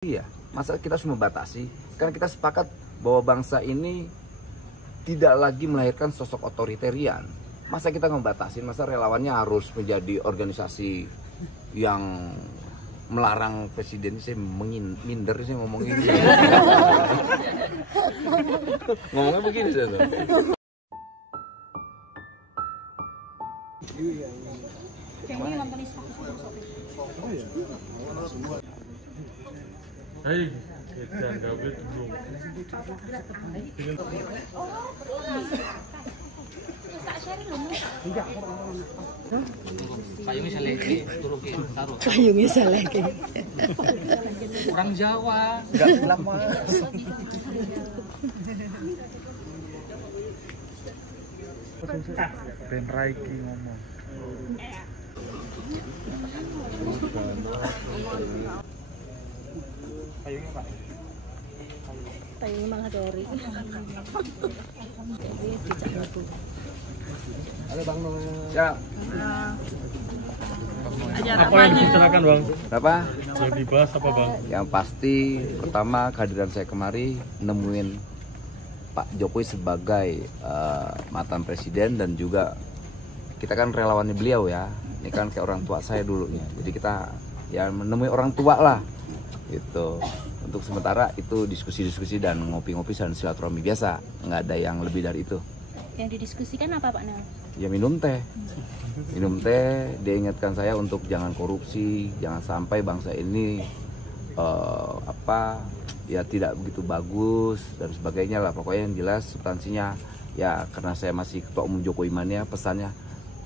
Iya, masa kita harus membatasi? Karena kita sepakat bahwa bangsa ini tidak lagi melahirkan sosok otoritarian. Masa kita membatasi? Masa relawannya harus menjadi organisasi yang melarang presiden? Saya minder sih ngomongin ini. Ngomongnya begini saya tuh. Kayaknya nonton Instagram. Oh iya. Hai, kita nggak belum. Kayunya seleki, turuki, taruh. Kayunya seleki. Orang Jawa. Enggak lama. Ben Raiki ngomong. Kayunya Pak. Kayunya malah Dori. Jadi tidak laku. Halo Bang Noel. Siap. Apa yang dibicarakan Bang? Apa? Yang dibahas apa Bang? Yang pasti pertama kehadiran saya kemari nemuin Pak Jokowi sebagai mantan presiden dan juga kita kan relawannya beliau ya. Ini kan kayak orang tua saya dulunya. Jadi kita ya menemui orang tua lah. Gitu. Untuk sementara itu diskusi-diskusi dan ngopi-ngopi dan silaturahmi biasa. Nggak ada yang lebih dari itu. Yang didiskusikan apa Pak Nel? Ya minum teh. Minum teh, dia ingatkan saya untuk jangan korupsi, jangan sampai bangsa ini ya tidak begitu bagus dan sebagainya lah. Pokoknya yang jelas substansinya ya karena saya masih ketua umum Jokowi Mania, pesannya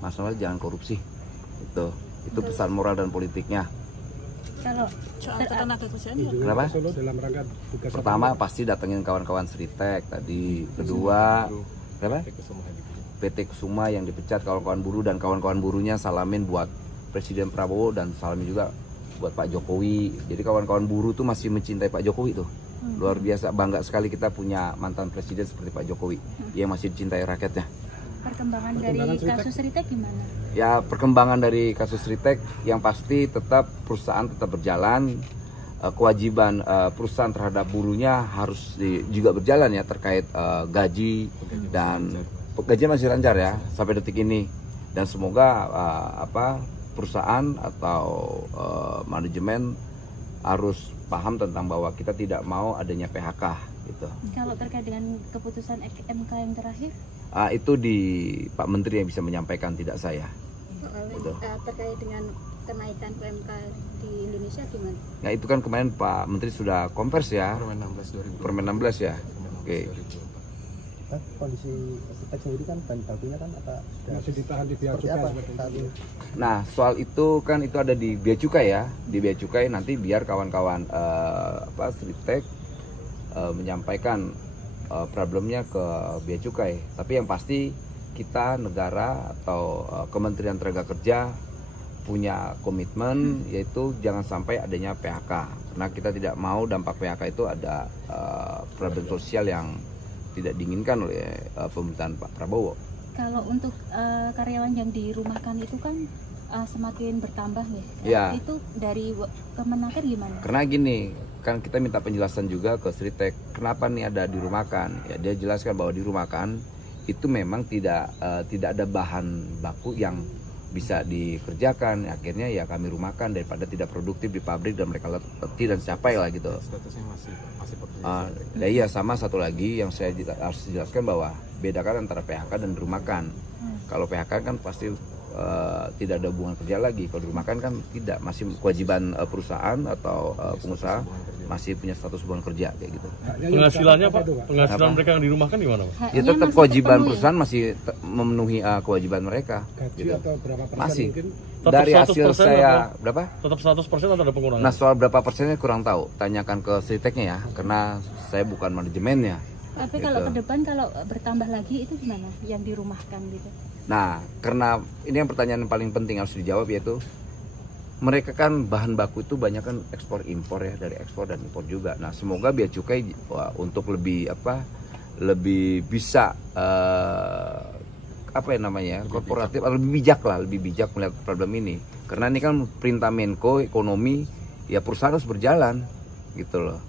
Mas Noel jangan korupsi. Itu pesan moral dan politiknya. Kalau Tenaga kerjaan Kenapa? Solo dalam rangka tugas Pertama pasti datengin kawan-kawan Sritek tadi. Kedua, apa? PT Kusuma yang dipecat, kawan-kawan buruh dan kawan-kawan buruhnya salamin buat Presiden Prabowo dan salamin juga buat Pak Jokowi. Jadi kawan-kawan buruh tuh masih mencintai Pak Jokowi tuh. Luar biasa, bangga sekali kita punya mantan presiden seperti Pak Jokowi yang masih dicintai rakyatnya. perkembangan dari kasus Ritek gimana? Ya perkembangan dari kasus Ritek yang pasti tetap perusahaan tetap berjalan, kewajiban perusahaan terhadap buruhnya harus juga berjalan ya terkait gaji dan gaji masih lancar ya sampai detik ini dan semoga perusahaan atau manajemen harus paham tentang bahwa kita tidak mau adanya PHK gitu. Kalau terkait dengan keputusan MK yang terakhir? Itu di Pak Menteri yang bisa menyampaikan, tidak saya. Gitu. Terkait dengan kenaikan PMK di Indonesia gimana? Nah itu kan kemarin Pak Menteri sudah konversi ya. Permen 16 ya. Oke. kondisi Sritek sendiri kan bahan bakunya kan apa masih ditahan di bea cukai Nah soal itu kan itu ada di bea cukai ya, di bea cukai nanti biar kawan-kawan Sritek menyampaikan problemnya ke bea cukai. Tapi yang pasti kita negara atau Kementerian Tenaga Kerja punya komitmen yaitu jangan sampai adanya PHK karena kita tidak mau dampak PHK itu ada problem sosial yang tidak diinginkan oleh pemerintahan Pak Prabowo. Kalau untuk karyawan yang dirumahkan itu kan semakin bertambah ya. Ya. Itu dari Kemenaker gimana? Karena gini, kan kita minta penjelasan juga ke Sritek, kenapa nih ada dirumahkan? Ya dia jelaskan bahwa dirumahkan itu memang tidak ada bahan baku yang bisa dikerjakan. Akhirnya ya kami rumahkan daripada tidak produktif di pabrik dan mereka letih dan capai lah gitu. Statusnya masih Iya sama satu lagi yang saya harus jelaskan bahwa bedakan antara PHK dan dirumahkan. Kalau PHK kan pasti tidak ada hubungan kerja lagi. Kalau dirumahkan kan tidak, masih kewajiban perusahaan atau pengusaha masih punya status hubungan kerja kayak gitu. penghasilannya Pak, penghasilan mereka yang dirumahkan gimana Pak? Ya tetap kewajiban perusahaan masih memenuhi kewajiban mereka. gaji Gitu. atau berapa persen Masih. mungkin Tetap Dari hasil 100% saya atau- berapa? Tetap 100% atau ada pengurangan? Nah soal berapa persennya kurang tahu. Tanyakan ke Sriteknya ya, karena saya bukan manajemennya. Tapi kalau Gitu. ke depan kalau bertambah lagi itu gimana? Yang dirumahkan gitu. Nah, karena ini yang pertanyaan yang paling penting harus dijawab yaitu mereka kan bahan baku itu banyak kan ekspor impor ya, dari ekspor dan impor juga. Nah, semoga bea cukai untuk lebih bisa korporatif atau lebih bijak melihat problem ini. Karena ini kan perintah Menko ekonomi ya perusahaan harus berjalan gitu loh.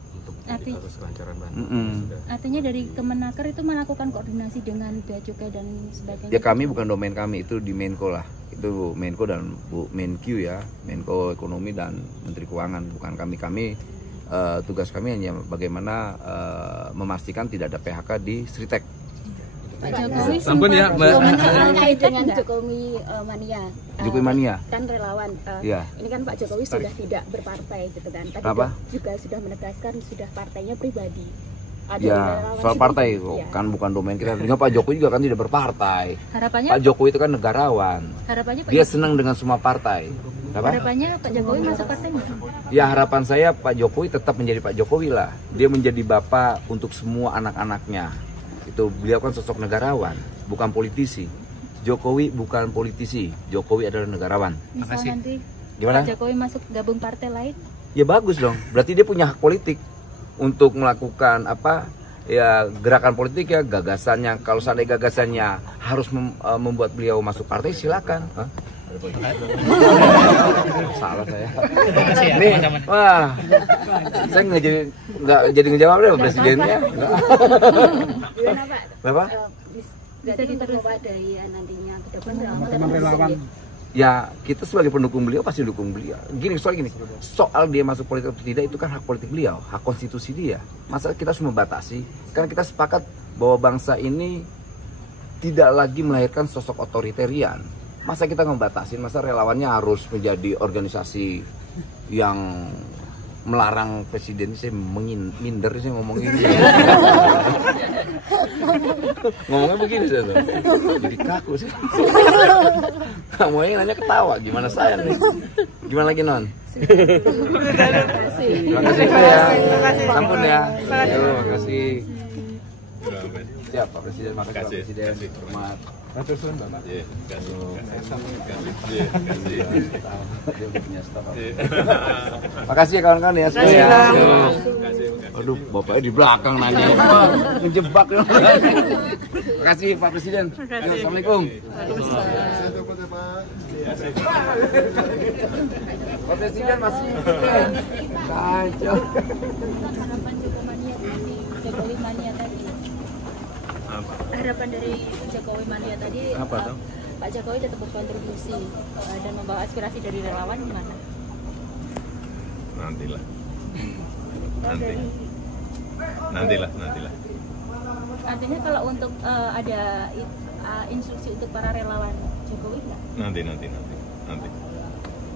Artinya dari Kemenaker itu melakukan koordinasi dengan Bea Cukai dan sebagainya. Ya kami bukan domain kami, itu di Menko lah. Itu Menko dan Bu Menkyu ya, Menko Ekonomi dan Menteri Keuangan, bukan kami. Tugas kami hanya bagaimana memastikan tidak ada PHK di Sritek. Pak Jokowi Sampun ya, Mbak. Terkait dengan Jokowi mania. Jokowi mania. Kan relawan. Iya. Ini kan Pak Jokowi sudah tidak berpartai gitu kan. Tadi Apa? juga sudah menegaskan sudah partainya pribadi. Ada Ya, relawan soal partai sendiri. Iya. kan bukan domain kita. Dengan Pak Jokowi juga kan tidak berpartai. harapannya Pak Jokowi itu kan negarawan. Pak Dia senang dengan semua partai. Apa? harapannya Pak Jokowi masuk partai nggak? Ya harapan saya Pak Jokowi tetap menjadi Pak Jokowi lah. Dia menjadi bapak untuk semua anak-anaknya. Itu beliau kan sosok negarawan, bukan politisi. Jokowi bukan politisi, Jokowi adalah negarawan. Misal nanti Gimana? Pak Jokowi masuk gabung partai lain, Ya bagus dong. Berarti dia punya hak politik untuk melakukan apa? Ya gerakan politik ya, gagasannya. Kalau seandainya gagasannya harus membuat beliau masuk partai, silakan. Hah? Salah saya. Nih, wah, saya nggak jadi ngejawab deh presidennya. Gimana Pak? Bapak? Bisa diteruskan dari nantinya ke depan Teman-teman relawan. Ya kita sebagai pendukung beliau pasti dukung beliau. Soal dia masuk politik atau tidak itu kan hak politik beliau, hak konstitusi dia. Masa kita harus membatasi? Karena kita sepakat bahwa bangsa ini tidak lagi melahirkan sosok otoritarian. Masa kita ngebatasin, masa relawannya harus menjadi organisasi yang melarang presiden. Saya minder sih ngomongin ini. Ngomongnya begini saya tuh. Jadi kaku sih. Kamu yang nanya ketawa, gimana saya nih? Gimana lagi Non? Terima kasih ya. Sampun ya. Terima kasih. Siap Pak Presiden, makasih Pak Presiden. Hormat. Makasih ya kawan-kawan ya. Aduh, bapaknya di belakang nanya. Menjebak. Makasih Pak Presiden. Assalamualaikum. Pak Presiden masih kacau. harapan Jokowi mania tadi. Harapan dari Jokowi mania tadi Apa tuh? Pak Jokowi tetap berkontribusi dan membawa aspirasi dari relawan gimana? Nantilah. Nantilah. Artinya kalau untuk ada instruksi untuk para relawan Jokowi nggak? Nanti.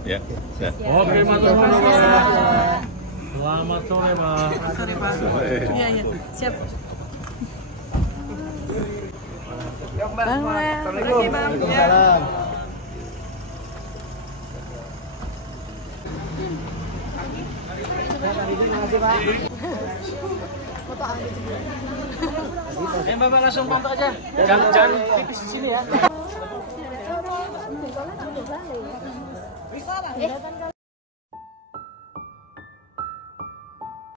Ya. Ya. Oke, mantap. Selamat sore, Pak. Sore, Pak. Iya, siap. Assalamualaikum. Waalaikumsalam. Bapak langsung foto aja. Jangan pipis di sini ya.